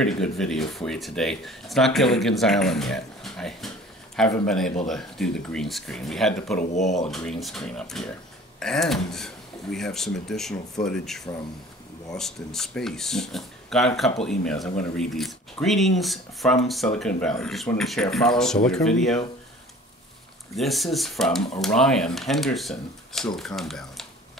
pretty good video for you today. It's not Gilligan's Island yet. I haven't been able to do the green screen. We had to put a wall of green screen up here. And we have some additional footage from Lost in Space. Got a couple emails. I'm going to read these. Greetings from Silicon Valley. Just wanted to share a follow-up for your video. This is from Orion Henderson. Silicon Valley.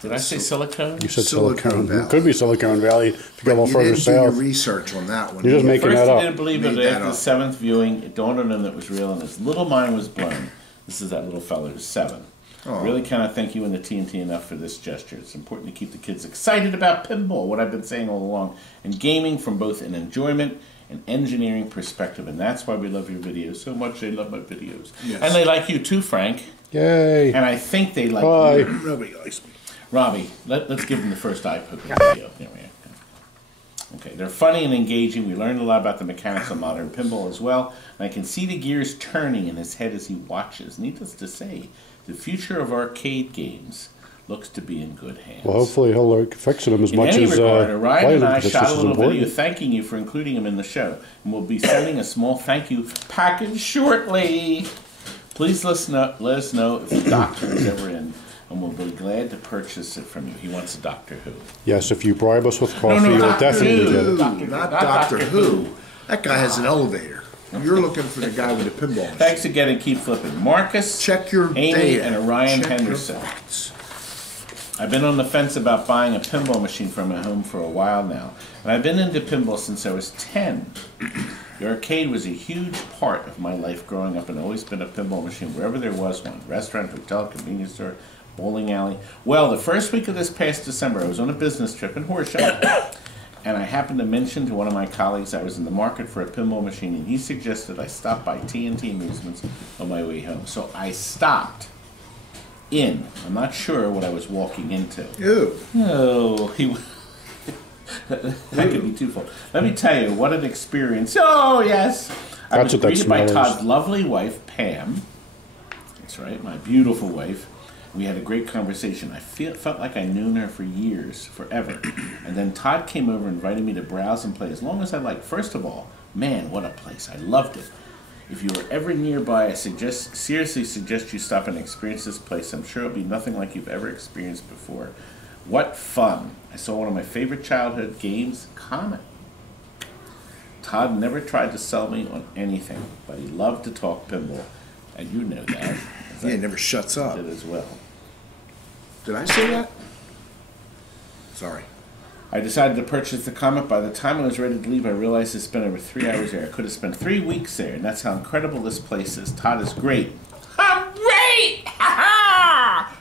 Did I say Silicon? You said Silicon Valley. It could be Silicon Valley if you go a little further south. You didn't do your research on that one. You're just making that up. First, I didn't believe it. After the 7th viewing, it dawned on him that it was real, and his little mind was blown. This is that little fellow who's 7. Oh. I really cannot thank you and the TNT enough for this gesture. It's important to keep the kids excited about pinball, what I've been saying all along, and gaming from both an enjoyment and engineering perspective. And that's why we love your videos so much. They love my videos. Yes. And they like you too, Frank. Yay. And I think they like you. Nobody likes me. Robbie, let's give them the first eye poke video. There we go. Okay, they're funny and engaging. We learned a lot about the mechanics of modern pinball as well. And I can see the gears turning in his head as he watches. Needless to say, the future of arcade games looks to be in good hands. Well, hopefully he'll fix them as much as... In any regard, Orion and I shot a little important. video thanking you for including him in the show. And we'll be sending a small thank you package shortly. Please let us know if the doctor is ever in, and we'll be glad to purchase it from you. He wants a Doctor Who. Yes, if you bribe us with coffee, No, you'll Doctor definitely Who. get it. Not Doctor Who. That guy has an elevator. You're looking for the guy with the pinball machine. Thanks again and keep flipping. Marcus, check your Amy, data. and Orion Check Henderson. I've been on the fence about buying a pinball machine for my home for a while now, and I've been into pinball since I was 10. The arcade was a huge part of my life growing up, and always been a pinball machine wherever there was one. Restaurant, hotel, convenience store, bowling alley. Well, the first week of this past December, I was on a business trip in Horsham, and I happened to mention to one of my colleagues I was in the market for a pinball machine, and he suggested I stop by TNT Amusements on my way home. So I stopped in. I'm not sure what I was walking into. Ew. Oh, that could be twofold. Let me tell you, what an experience. Oh, yes. I was greeted by Todd's lovely wife, Pam. That's right, my beautiful wife. We had a great conversation. I felt like I knew her for years, forever. And then Todd came over and invited me to browse and play as long as I liked. First of all, man, what a place. I loved it. If you are ever nearby, I seriously suggest you stop and experience this place. I'm sure it'll be nothing like you've ever experienced before. What fun. I saw one of my favorite childhood games, Comet. Todd never tried to sell me on anything, but he loved to talk pinball. And you know that. Yeah, he never shuts up. Did as well. Did I say that? Sorry. I decided to purchase the Comet. By the time I was ready to leave, I realized I spent over 3 hours there. I could have spent 3 weeks there, and that's how incredible this place is. Todd is great. I'm great! Ha-ha!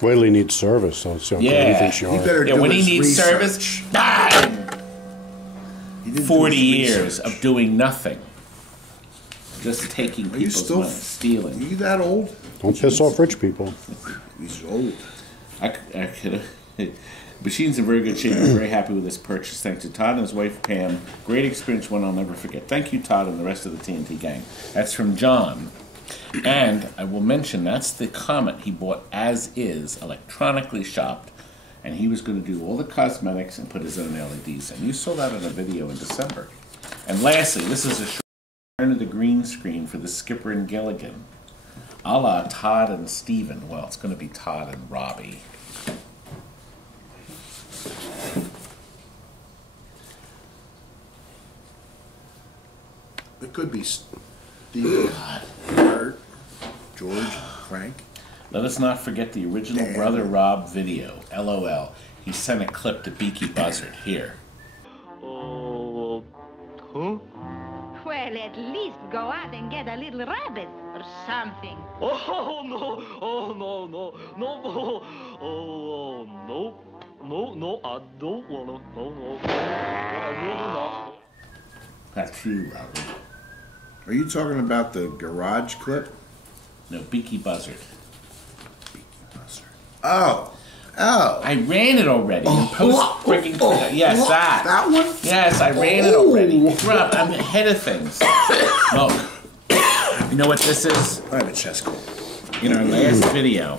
Whaley needs service, so it's anything she He better do when he his needs research. service, bang! 40 years of doing nothing. Just taking people's money, stealing. Are you that old? Don't piss off rich people. He's old. I could have. Machine's in very good shape. I'm very happy with this purchase. Thanks to Todd and his wife, Pam. Great experience, one I'll never forget. Thank you, Todd, and the rest of the TNT gang. That's from John. And I will mention that's the Comet he bought as is, electronically shopped. And he was going to do all the cosmetics and put his own LEDs in. You saw that in a video in December. And lastly, this is a short turn of the green screen for the Skipper and Gilligan. A la Todd and Steven. Well, it's going to be Todd and Robbie. It could be Steve, Bert, George, Frank. Let us not forget the original Brother Rob video. LOL. He sent a clip to Beaky Buzzard. Here. Huh? Well, at least go out and get a little rabbit or something. Oh, no. Oh, no, no. No. Oh, no. No, I don't want to. No. I really not. That's you, Robert. Are you talking about the garage clip? No, Beaky Buzzard. Beaky Buzzard. Oh. I ran it already. Yes, that. That one? Yes, I ran it already. Rob, I'm ahead of things. Look. You know what this is? I have a chess club. In our last video.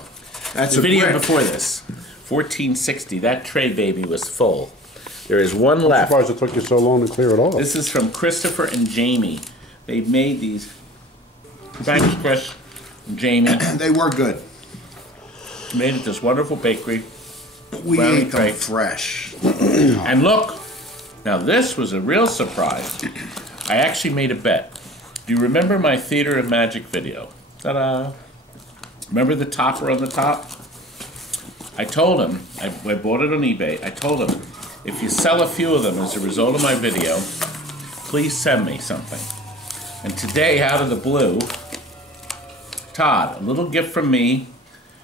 That's the a video brick. before this. 1460. That tray baby was full. There is one I'm left. surprised it took you so long to clear it off. This is from Christopher and Jamie. They made these. Thanks, Chris and Jamie. They were good. Made at this wonderful bakery. We ate them fresh. And look, now this was a real surprise. I actually made a bet. Do you remember my Theater of Magic video? Ta-da! Remember the topper on the top? I told him, I bought it on eBay, I told him, if you sell a few of them as a result of my video, please send me something. And today, out of the blue, Todd, a little gift from me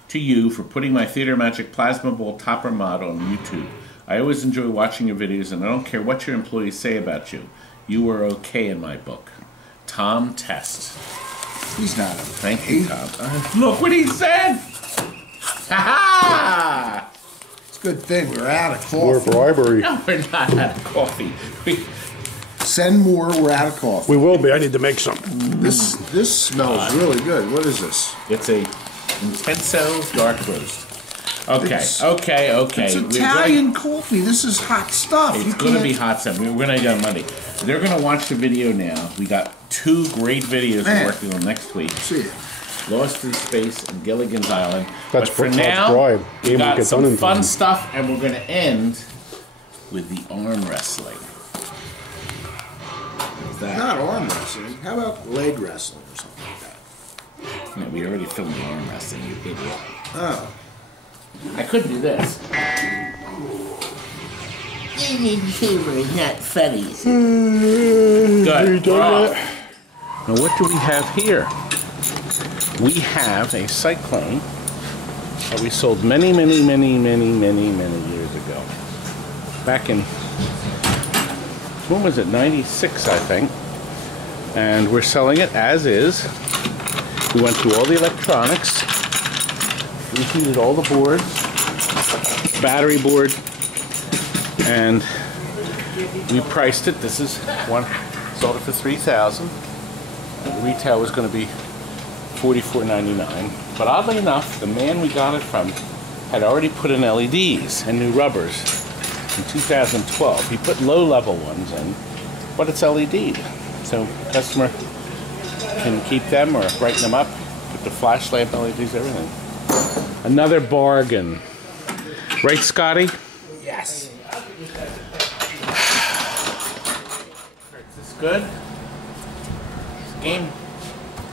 to you for putting my Theater of Magic Plasma Ball topper mod on YouTube. I always enjoy watching your videos, and I don't care what your employees say about you. You are okay in my book. Tom Test. He's not. Thank you, Tom. Look what he said! Ha-ha! It's a good thing we're out of More coffee. bribery. No, we're not out of coffee. Send more, we're out of coffee. We will be. I need to make some. This smells really good. What is this? It's a Intenso Dark Roast. Okay, It's okay. Italian coffee. This is hot stuff. It's going to be hot stuff. We're going to get on Monday. They're going to watch the video now. We got 2 great videos we're working on next week. See it. Lost in Space and Gilligan's Island. That's but for Todd's now, bribe. we Game will got get some done in fun time. stuff, and we're going to end with the arm wrestling. How's that? Not arm wrestling. How about leg wrestling or something like that? No, we already filmed the arm wrestling, you idiot. Oh. I could do this. Not funny. Good. Now what do we have here? We have a cyclone that we sold many years ago. Back in, when was it? 96, I think. And we're selling it as is. We went through all the electronics. We heated all the boards, battery board, and we priced it. This is one, sold it for $3,000. The retail was going to be $44.99. But oddly enough, the man we got it from had already put in LEDs and new rubbers in 2012. He put low-level ones in, but it's LED. So customer can keep them or brighten them up, put the flash lamp LEDs, everything. Another bargain. Right, Scotty? Yes. Is this good? This game,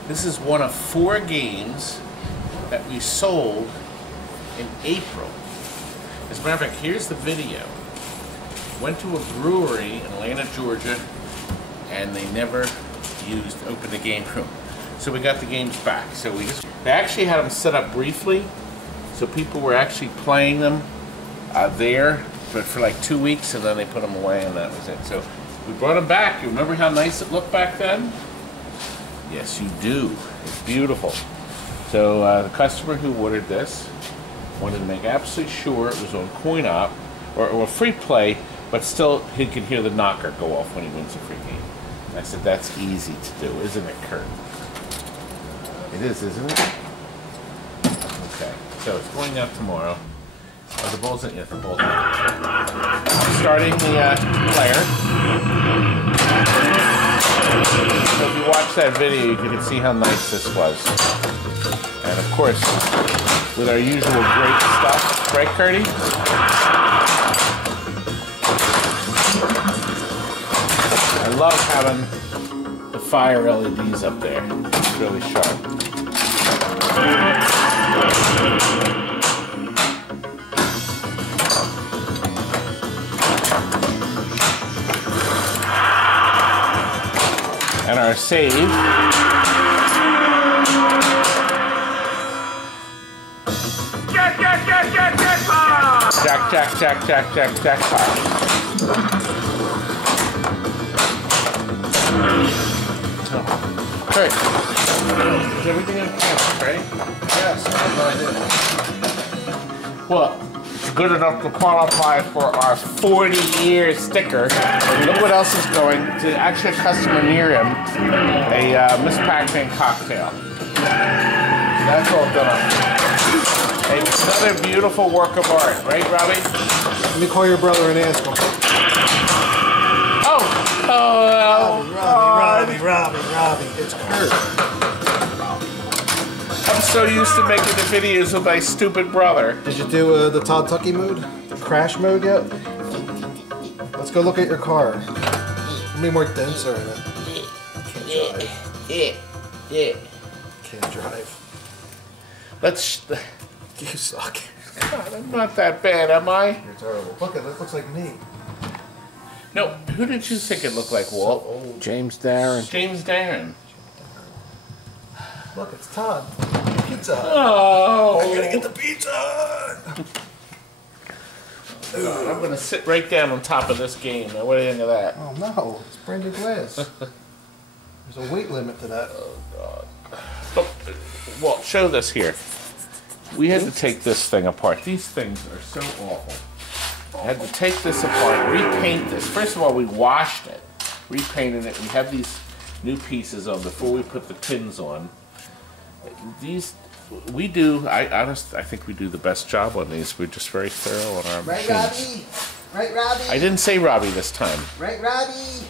this is one of 4 games that we sold in April. As a matter of fact, here's the video. Went to a brewery in Atlanta, Georgia, and they never opened the game room. So we got the games back. So they actually had them set up briefly, so people were actually playing them there, but for like 2 weeks, and then they put them away, and that was it. So we brought them back. You remember how nice it looked back then? Yes, you do. It's beautiful. So the customer who ordered this wanted to make absolutely sure it was on coin op or free play, but still he could hear the knocker go off when he wins a free game. And I said, that's easy to do, isn't it, Kurt? It is, isn't it? Okay, so it's going out tomorrow. Oh, the ball's in, yeah, the ball's in. I'm starting the player. So if you watch that video, you can see how nice this was. And of course, with our usual great stuff, right, Curdy? I love having the fire LEDs up there. It's really sharp. And our save. Jackpot. Great. Is everything on camera, right? Yes, I have no idea. Well, it's good enough to qualify for our 40-year sticker. And look what else is going to actually a customer near him, a Miss Pac-Man cocktail. So that's all done. Another beautiful work of art, right, Robbie? Let me call your brother and ask him. Robbie. It's Kurt. I'm so used to making the videos with my stupid brother. Did you do the Todd Tucky mode? The crash mode yet? Let's go look at your car. How many more dents are in it? Can't drive. Yeah. Can't drive. Let's. You suck. God, I'm not that bad, am I? You're terrible. Look, it looks like me. No, who did you think it looked like, Walt? Old. James Darren. James Darren. Look, it's Todd. Pizza. Oh. I gotta get the pizza. God, I'm gonna sit right down on top of this game. Now, what do you think of that? Oh no, it's brand new glass. There's a weight limit to that. Oh God. Look, Walt, show this here. We had to take this thing apart. These things are so awful. I had to take this apart, repaint this. First of all, we washed it, repainted it. We have these new pieces on before we put the pins on. These, we do, I think we do the best job on these. We're just very thorough on our Right, machines. Robbie? Right, Robbie? I didn't say Robbie this time. Right, Robbie?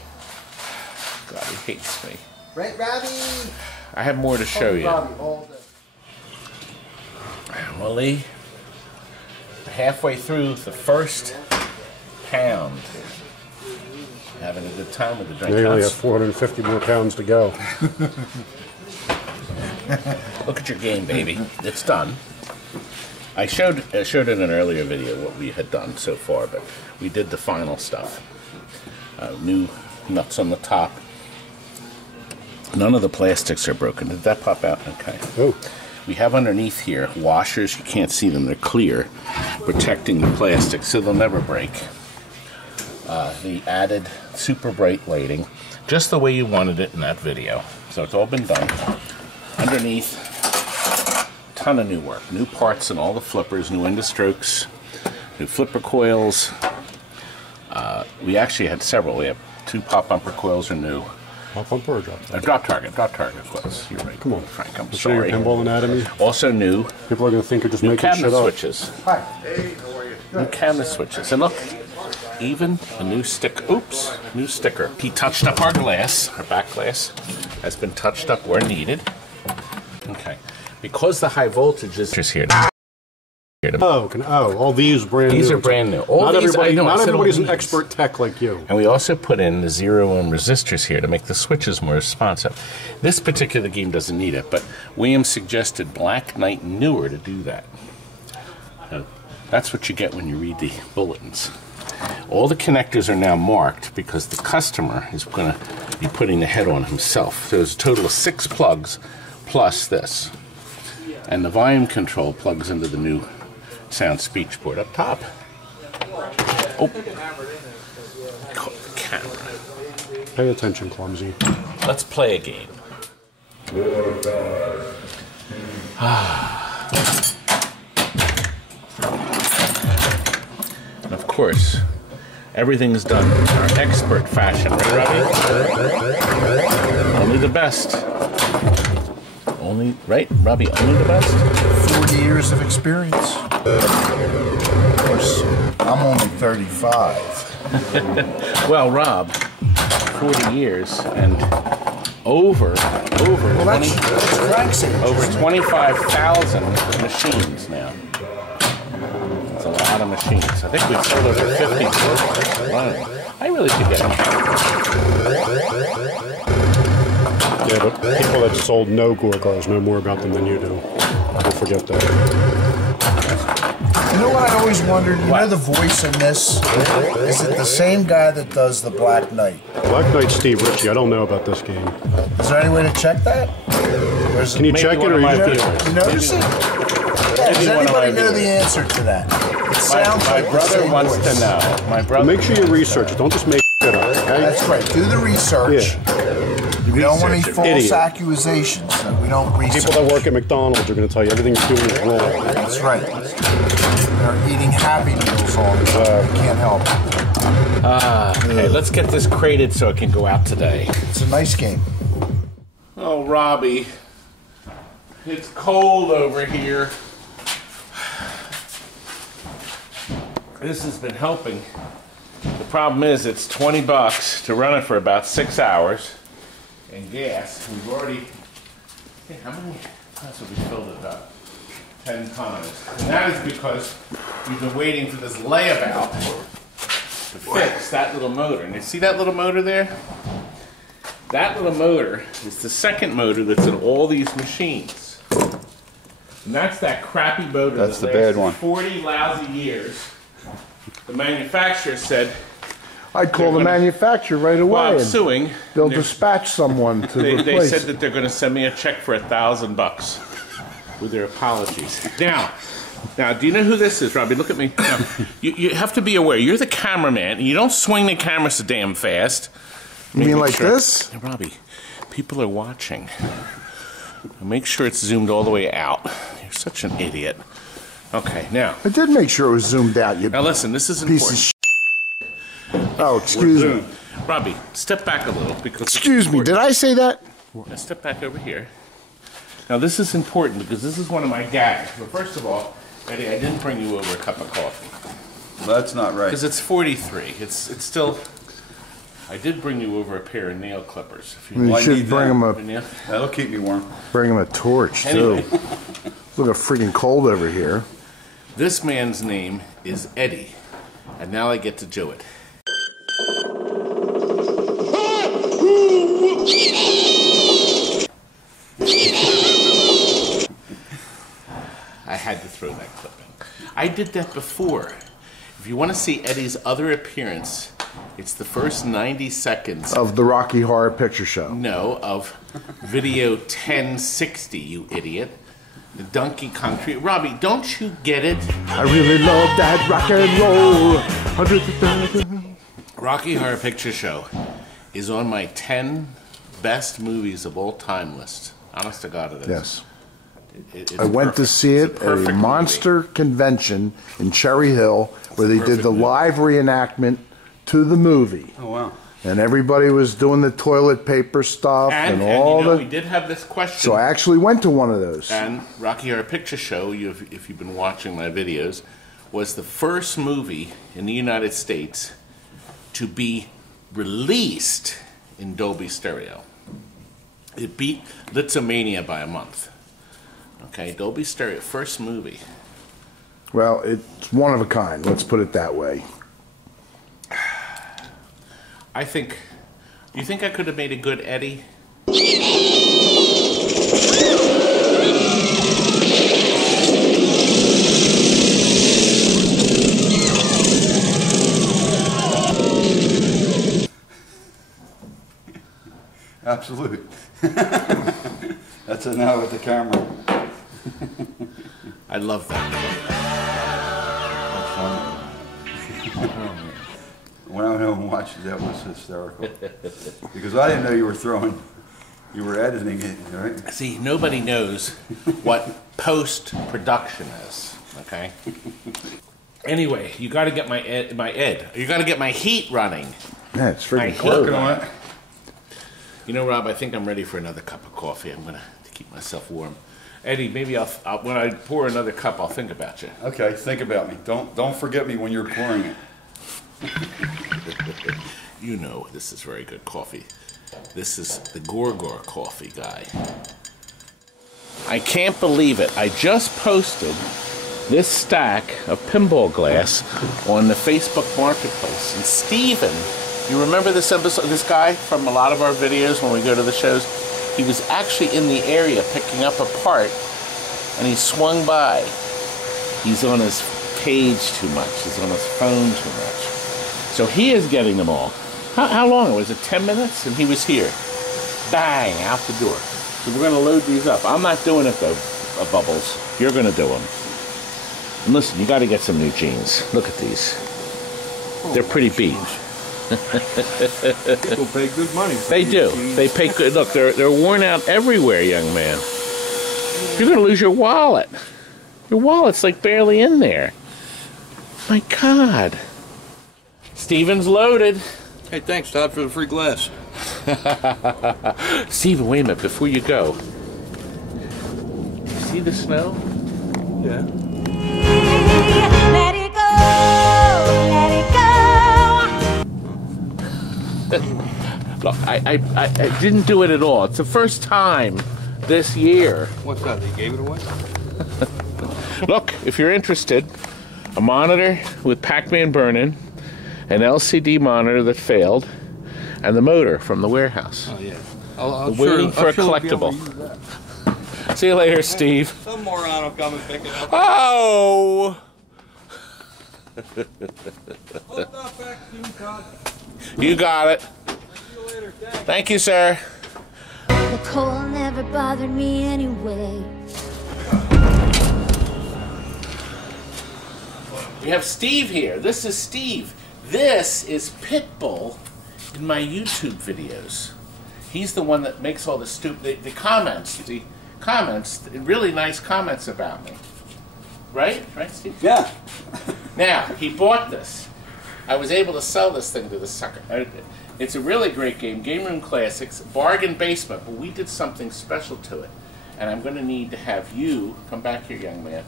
God, he hates me. Right, Robbie? I have more to show you. Robbie, all day. Well, Lee, halfway through the first pound. Having a good time with the drink. They only have 450 more pounds to go. Look at your game, baby. It's done. I showed in an earlier video what we had done so far, but we did the final stuff. New nuts on the top. None of the plastics are broken. Did that pop out? Okay. Oh. We have underneath here washers. You can't see them. They're clear, protecting the plastic so they'll never break. The added super bright lighting, just the way you wanted it in that video. So it's all been done. Underneath, ton of new work. New parts in all the flippers, new end strokes, new flipper coils. We actually had several. We have 2 pop bumper coils are new. Pop bumper or drop target? Drop target coils. You're right. Come on. Frank, I'm Show your sorry. pinball anatomy. Also new. People are going to think you're just New making cabinet shit up. switches. Hi. Hey, how are you? New cabinet switches. And look, even a new stick. Oops, new sticker. He touched up our glass. Our back glass has been touched up where needed. Okay. Because the high voltage is here. All these brand new. These are brand new. All Not these, everybody, I know, I not said everybody's all an these. expert tech like you. And we also put in the 0-ohm resistors here to make the switches more responsive. This particular game doesn't need it, but William suggested Black Knight Newer to do that. That's what you get when you read the bulletins. All the connectors are now marked because the customer is going to be putting the head on himself. So there's a total of 6 plugs plus this. And the volume control plugs into the new sound speech board up top. Oh, caught the camera. Pay attention, clumsy. Let's play a game. And of course, everything's done in our expert fashion, right, Robbie? Only the best. Only, right, Robbie? Only the best. 40 years of experience. Of course, I'm only 35. Well, Rob, 40 years and over 20, Frank's age, over isn't it? 25,000 machines now. That's a lot of machines. I think we've sold over 50 alone. I really could get them. Yeah, but people that sold no Gorgars know more about them than you do. Don't forget that. You know what I always wondered? You know the voice in this? Is it the same guy that does the Black Knight? Black Knight Steve Ritchie. I don't know about this game. Is there any way to check that? Or is Can you it, check it one or of you my just viewers. you notice it? Yeah, does Maybe one of anybody my know the viewers. answer to that? It sounds My like the brother same wants voice. to know. My brother. Make sure you research it. Don't just make shit up, okay? That's right. Do the research. We don't want any Research it. false Idiot. accusations that we don't research. People that work at McDonald's are going to tell you everything you're doing is wrong. That's right. They're eating Happy Meals all the time. You can't help it. Okay, let's get this crated so it can go out today. It's a nice game. Oh, Robbie, it's cold over here. This has been helping to problem is it's $20 to run it for about 6 hours. And gas, we've already, how many times have we filled it up? 10 times. And that is because we've been waiting for this layabout to fix that little motor. And you see that little motor there? That little motor is the second motor that's in all these machines. And that's that crappy motor that's the bad one. 40 lousy years. The manufacturer said, I'd call the manufacturer right away. Well, I'm suing. They'll dispatch someone to replace. They said that they're going to send me a check for $1,000 with their apologies. Now, do you know who this is, Robbie? Look at me. Now, you have to be aware. You're the cameraman, and you don't swing the camera so damn fast. You mean like this? Hey, Robbie, people are watching. Make sure it's zoomed all the way out. You're such an idiot. Okay, now. I did make sure it was zoomed out. You now listen, this is piece important. Of oh, excuse me. Robbie, step back a little because. Excuse me, did I say that? Now step back over here. Now this is important because this is one of my gags. But first of all, Eddie, I didn't bring you over a cup of coffee. That's not right. Because it's 43. It's still. I did bring you over a pair of nail clippers. If you should bring them a. That'll keep me warm. Bring him a torch anyway. Too. Look, a freaking cold over here. This man's name is Eddie, and now I get to do it. I had to throw that clip in. I did that before. If you want to see Eddie's other appearance, it's the first 90 seconds of the Rocky Horror Picture Show. No, of video 1060, you idiot. The Donkey Kong tree. Robbie, don't you get it? I really love that rock and roll. Rocky Horror Picture Show is on my 10 best movies of all time list. Honest to God, it is. Yes. It's I went to see it at a monster convention in Cherry Hill where they did the live reenactment to the movie. Oh, wow. And everybody was doing the toilet paper stuff and all you know, the. We did have this question. So I actually went to one of those. And Rocky Horror Picture Show, if you've been watching my videos, was the first movie in the United States to be released in Dolby Stereo. It beat Litzomania by a month. Okay, Dolby Stereo, first movie. Well, it's one of a kind. Let's put it that way. I think. Do you think I could have made a good Eddie? Absolutely. That's a now with the camera. I love that. When I went home and watched it, that was hysterical. Because I didn't know you were editing it, right? See, nobody knows what post-production is, okay? Anyway, you got to get my Ed. You got to get my heat running. Yeah, it's freaking cold. Working on it. You know, Rob, I think I'm ready for another cup of coffee. I'm going to keep myself warm. Eddie, maybe I'll when I pour another cup, I'll think about you. Okay, think about me. Don't forget me when you're pouring it. You know, this is very good coffee. This is the Gorgar coffee guy. I can't believe it. I just posted this stack of pinball glass on the Facebook Marketplace. And Steven, you remember this episode, this guy from a lot of our videos when we go to the shows? He was actually in the area picking up a part, and he swung by. He's on his page too much. He's on his phone too much. So he is getting them all. How long? Was it 10 minutes? And he was here. Bang, out the door. So we're going to load these up. I'm not doing it, though, Bubbles. You're going to do them. And listen, you got to get some new jeans. Look at these. They're pretty beat. People pay good money. They do. They pay good. Look, they're worn out everywhere, young man. You're going to lose your wallet. Your wallet's like barely in there. My God. Steven's loaded. Hey, thanks, Todd, for the free glass. Steven, wait a minute before you go. See the snow? Yeah. Let it go, let it go. Look, I didn't do it at all. It's the first time this year. What's that? They gave it away? Look, if you're interested, a monitor with Pac-Man burn-in, an LCD monitor that failed, and the motor from the warehouse. Oh, yeah. Waiting for a collectible. See you later, Steve. Some moron will come and pick it up. Oh! Hold that back soon, Todd. You got it. See you later. Thanks. Thank you, sir. The cold never bothered me anyway. We have Steve here. This is Steve. This is Pitbull in my YouTube videos. He's the one that makes all the comments, really nice comments about me. Right? Right, Steve? Yeah. Now, he bought this. I was able to sell this thing to the sucker. It's a really great game. Game Room Classics, bargain basement, but we did something special to it. And I'm going to need to have you come back here, young man.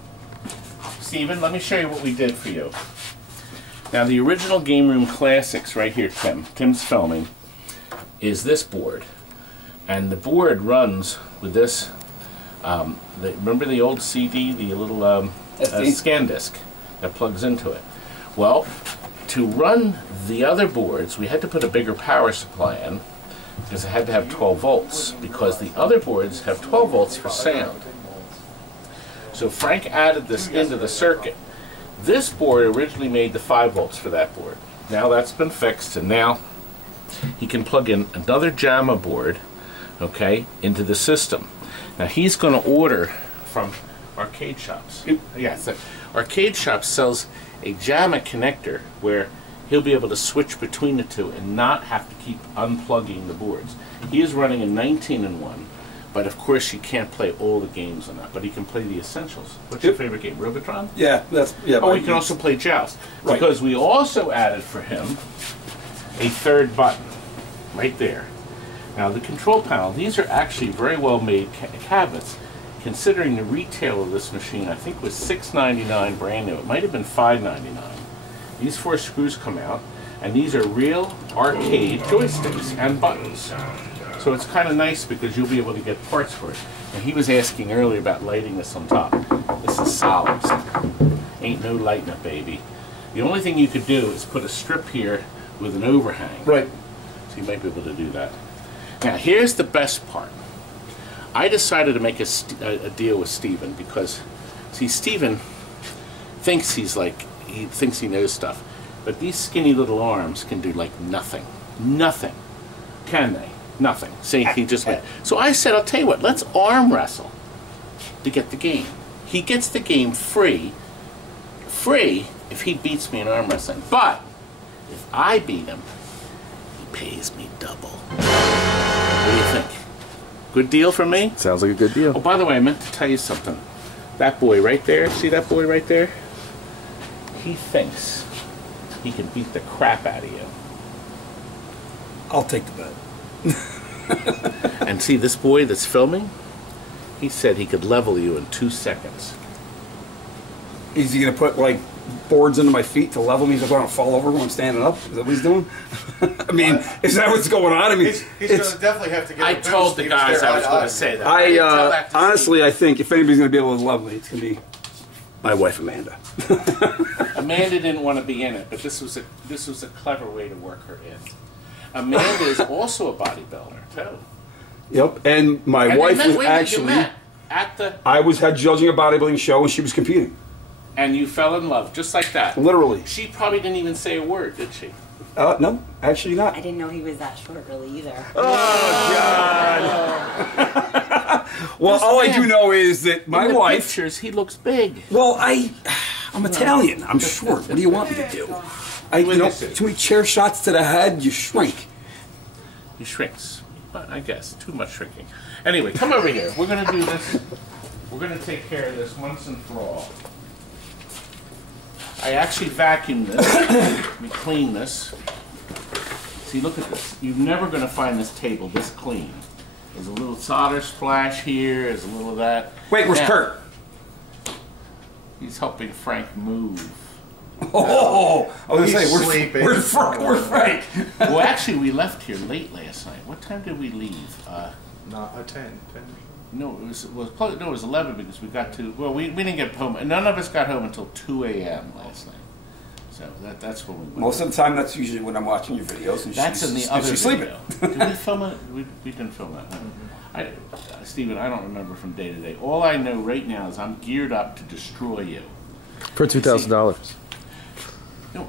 Steven, let me show you what we did for you. Now, the original Game Room Classics right here, Tim's filming, is this board. And the board runs with this, remember the old CD, the little scan disc that plugs into it? Well, to run the other boards, we had to put a bigger power supply in because it had to have 12 volts because the other boards have 12 volts for sound. So Frank added this into the circuit. This board originally made the 5 volts for that board. Now that's been fixed, and now he can plug in another JAMA board, okay, into the system. Now he's going to order from Arcade Shops. Yeah, so Arcade Shops sells a JAMA connector where he'll be able to switch between the two and not have to keep unplugging the boards. He is running a 19-in-1, but of course you can't play all the games on that, but he can play the essentials. What's your favorite game, Robotron? Yeah, yeah. Oh, he can also play Joust. Right. Because we also added for him a third button, right there. Now the control panel, these are actually very well made cabinets. Considering the retail of this machine, I think was $6.99 brand new. It might have been $5.99. These 4 screws come out, and these are real arcade joysticks and buttons. So it's kind of nice because you'll be able to get parts for it. And he was asking earlier about lighting this on top. This is solid. Ain't no lighting it, baby. The only thing you could do is put a strip here with an overhang. Right. So you might be able to do that. Now here's the best part. I decided to make a deal with Steven because, see, Steven thinks he thinks he knows stuff, but these skinny little arms can do like nothing. Nothing. Can they? Nothing. See, he just went. So I said, I'll tell you what, let's arm wrestle to get the game. He gets the game free if he beats me in arm wrestling. But if I beat him, he pays me double. What do you think? Good deal for me? Sounds like a good deal. Oh, by the way, I meant to tell you something. That boy right there, see that boy right there? He thinks he can beat the crap out of you. I'll take the bet. And see this boy that's filming? He said he could level you in 2 seconds. Is he going to put, like, boards under my feet to level me so I don't fall over when I'm standing up? Is that what he's doing? I mean, is that what's going on? I mean, he's going to definitely have to get I told the guys I was going to say that. Honestly, I think if anybody's going to be able to level me, it's going to be my wife, Amanda. Amanda didn't want to be in it, but this was a clever way to work her in. Amanda is also a bodybuilder, too. Yep, and my wife was actually... I was judging a bodybuilding show and she was competing. And you fell in love, just like that. Literally. She probably didn't even say a word, did she? No, actually not. I didn't know he was that short, really, either. Oh, God. Well, all I do know is that my wife... pictures, he looks big. Well, I'm Italian. I'm short. What do you want me to do? Too many chair shots to the head, you shrink. He shrinks. But I guess, too much shrinking. Anyway, come over here. We're going to do this. We're going to take care of this once and for all. I actually vacuumed this. We cleaned this. See, look at this. You're never going to find this table this clean. There's a little solder splash here. There's a little of that. Wait, where's Kurt? He's helping Frank move. Oh, I was going to say, sleeping. where's Frank? Well, actually, we left here late last night. What time did we leave? Not a 10. No, it was close. No, it was 11 because we got to. Well, we didn't get home. None of us got home until 2 a.m. last night. So that's when we went. Most of the time, that's usually when I'm watching your videos. And that's in the other she's video. sleeping. Did we film it? We didn't film it. Stephen, I don't remember from day to day. All I know right now is I'm geared up to destroy you. For $2,000. No,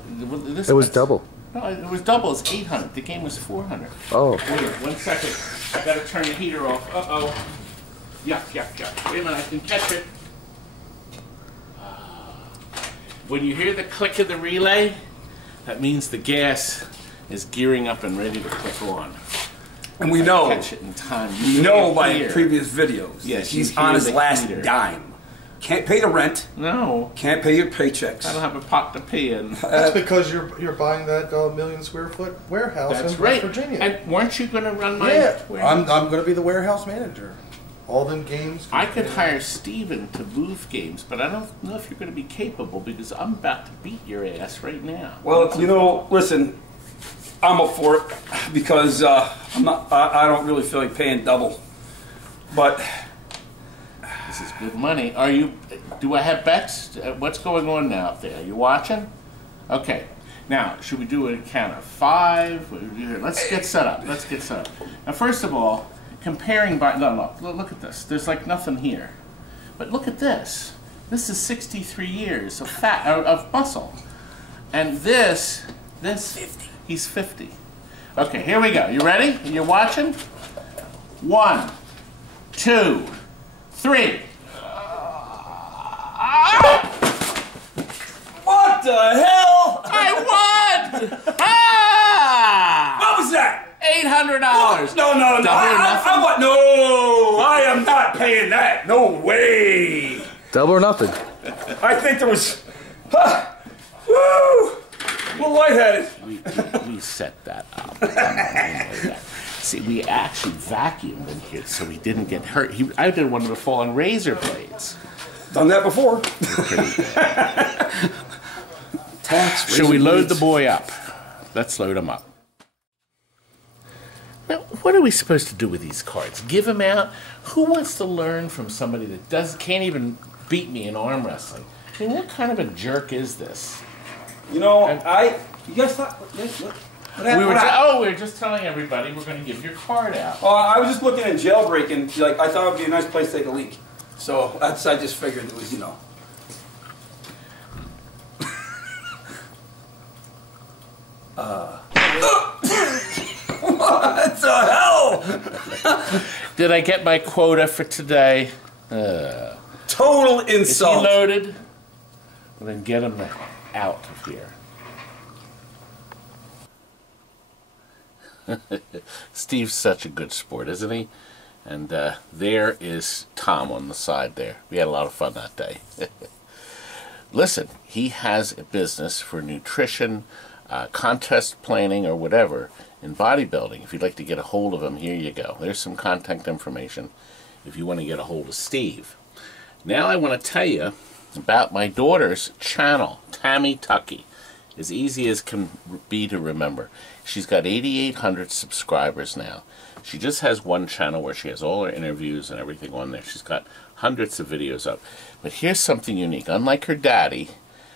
it was double. No, it was double. It's 800. The game was 400. Oh. Wait, 1 second. I gotta turn the heater off. Uh-oh. Yuck. Wait a minute, I can catch it. When you hear the click of the relay, that means the gas is gearing up and ready to click on. And we know, catch it in time. We know by previous videos. Yes, he's on his last dime. Can't pay the rent. No. Can't pay your paychecks. I don't have a pot to pee in. That's because you're buying that million square foot warehouse in right. Virginia. And weren't you going to run my warehouse? I'm going to be the warehouse manager. All them games. I could hire Steven to move games, but I don't know if you're going to be capable because I'm about to beat your ass right now. Well, you know, listen, I'm up for it because I don't really feel like paying double. But this is good money. Do I have bets? What's going on now up there? Are you watching? Okay. Now, should we do a count of 5? Let's get set up. Now, first of all, comparing by look at this. There's like nothing here, but look at this. This is 63 years of of muscle, and this 50. He's 50. Okay, here we go. You ready? You're watching. 1, 2, 3. What the hell? I won! Ah! What was that? $800. No. No, I am not paying that. No way. Double or nothing. I think there was. Woo! A little lightheaded. We set that up. See, we actually vacuumed in here so he didn't get hurt. I didn't want him to fall on razor blades. Done that before. Should we load the boy up? Let's load him up. Now, what are we supposed to do with these cards? Give them out? Who wants to learn from somebody that can't even beat me in arm wrestling? I mean, what kind of a jerk is this? You know, you guys thought, look. We were just telling everybody we're going to give your card out. I was just looking at jailbreaking. Like, I thought it would be a nice place to take a leak. So I just figured it was, you know. What the hell? Did I get my quota for today? Total insult. Is he loaded? Well, then get him out of here. Steve's such a good sport, isn't he? And there is Tom on the side there. We had a lot of fun that day. Listen, he has a business for nutrition, contest planning, or whatever in bodybuilding. If you'd like to get a hold of him, here you go. There's some contact information if you want to get a hold of Steve. Now I want to tell you about my daughter's channel, Tammy Tucky. As easy as can be to remember. She's got 8,800 subscribers now. She just has one channel where she has all her interviews and everything on there. She's got hundreds of videos up. But here's something unique. Unlike her daddy,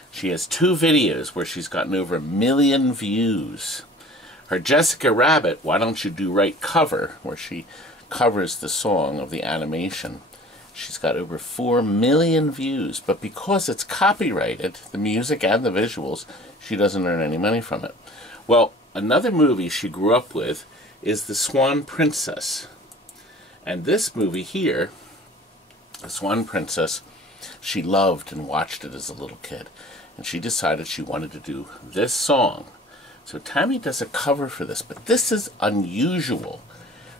she has 2 videos where she's gotten over 1 million views. Her Jessica Rabbit, Why Don't You Do Right cover, where she covers the song of the animation, she's got over 4 million views. But because it's copyrighted, the music and the visuals, she doesn't earn any money from it. Well, another movie she grew up with is The Swan Princess. And this movie here, The Swan Princess, she loved and watched it as a little kid. And she decided she wanted to do this song. So Tammy does a cover for this, but this is unusual.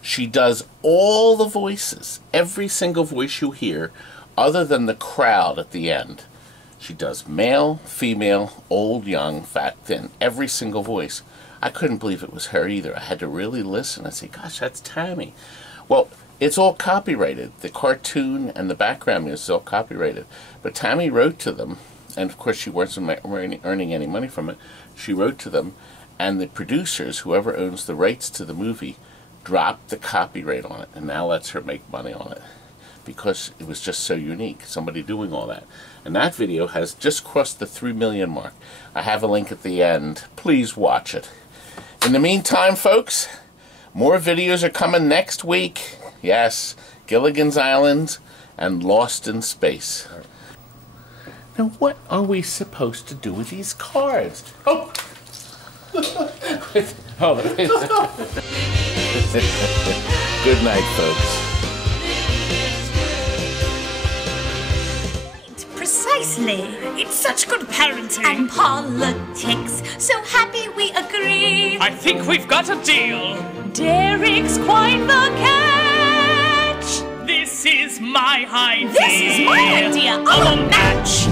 She does all the voices, every single voice you hear, other than the crowd at the end. She does male, female, old, young, fat, thin, every single voice. I couldn't believe it was her either. I had to really listen and say, gosh, that's Tammy. Well, it's all copyrighted. The cartoon and the background music is all copyrighted. But Tammy wrote to them and of course she wasn't earning any money from it. She wrote to them, and the producers, whoever owns the rights to the movie, dropped the copyright on it, and now lets her make money on it because it was just so unique, somebody doing all that. And that video has just crossed the 3 million mark. I have a link at the end. Please watch it. In the meantime, folks, more videos are coming next week. Yes, Gilligan's Island and Lost in Space. Now, what are we supposed to do with these cards? Oh! Good night, folks. Precisely. It's such good parenting. And politics. So happy we agree. I think we've got a deal. Derek's quite the catch. This is my idea. This is my idea of a match.